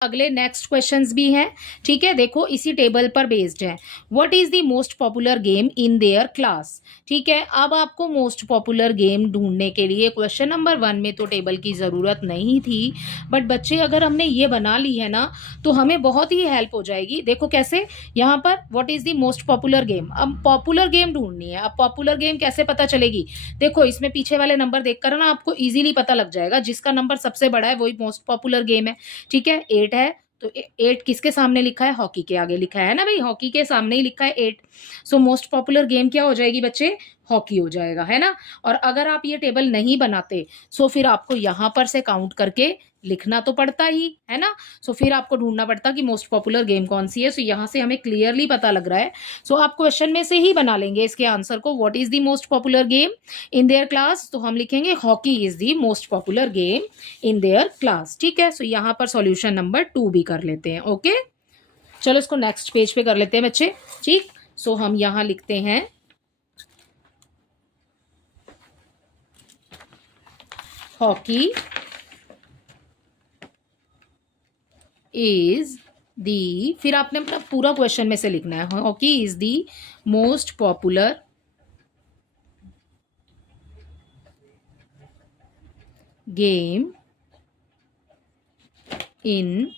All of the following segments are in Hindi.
अगले नेक्स्ट क्वेश्चंस भी हैं, ठीक है। देखो इसी टेबल पर बेस्ड है। What is the most popular game in their class, ठीक है। अब आपको मोस्ट पॉपुलर गेम ढूंढने के लिए क्वेश्चन नंबर 1 में तो टेबल की ज़रूरत नहीं थी, बट बच्चे अगर हमने ये बना ली है ना तो हमें बहुत ही हेल्प हो जाएगी। देखो कैसे, यहाँ पर what is the most popular game, अब पॉपुलर गेम ढूंढनी है। अब पॉपुलर गेम कैसे पता चलेगी, देखो इसमें पीछे वाले नंबर देखकर ना आपको इजीली पता लग जाएगा, जिसका नंबर सबसे बड़ा है वही मोस्ट पॉपुलर गेम है, ठीक है। 8 है तो 8 किसके सामने लिखा है, हॉकी के आगे लिखा है ना भाई, हॉकी के सामने ही लिखा है 8। सो मोस्ट पॉपुलर गेम क्या हो जाएगी बच्चे, हॉकी हो जाएगा, है ना। और अगर आप ये टेबल नहीं बनाते सो फिर आपको यहां पर से काउंट करके लिखना तो पड़ता ही है ना। सो फिर आपको ढूंढना पड़ता कि मोस्ट पॉपुलर गेम कौन सी है। सो यहां से हमें क्लियरली पता लग रहा है। सो आप क्वेश्चन में से ही बना लेंगे इसके आंसर को, what is the most popular game in their class, तो हम लिखेंगे hockey is the most popular game in their class, ठीक है। सो यहाँ पर सॉल्यूशन नंबर 2 भी कर लेते हैं। ओके, चलो इसको नेक्स्ट पेज पे कर लेते हैं बच्चे, ठीक। सो हम यहां लिखते हैं हॉकी इज दी, फिर आपने अपना पूरा क्वेश्चन में से लिखना है, hockey is the most popular game in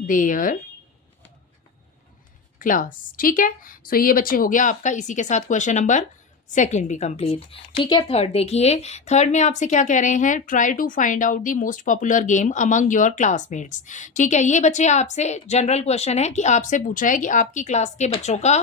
their class, ठीक है। सो ये बच्चे हो गया आपका, इसी के साथ क्वेश्चन नंबर 2 भी कंप्लीट, ठीक है। थर्ड देखिए, थर्ड में आपसे क्या कह रहे हैं, try to find out the most popular game among your classmates, ठीक है। ये बच्चे आपसे जनरल क्वेश्चन है कि आपसे पूछा है कि आपकी क्लास के बच्चों का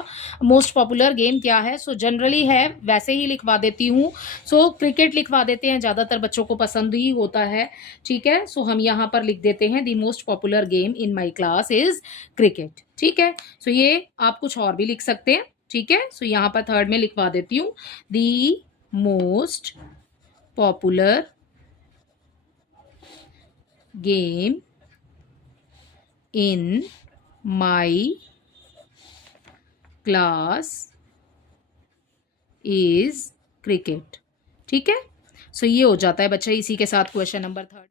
मोस्ट पॉपुलर गेम क्या है। सो जनरली है, वैसे ही लिखवा देती हूँ। सो क्रिकेट लिखवा देते हैं, ज़्यादातर बच्चों को पसंद ही होता है, ठीक है। सो हम यहाँ पर लिख देते हैं the most popular game in my class is cricket, ठीक है। सो ये आप कुछ और भी लिख सकते हैं, ठीक है। सो यहां पर थर्ड में लिखवा देती हूँ, the most popular game in my class is cricket, ठीक है। सो ये हो जाता है बच्चा इसी के साथ क्वेश्चन नंबर 3।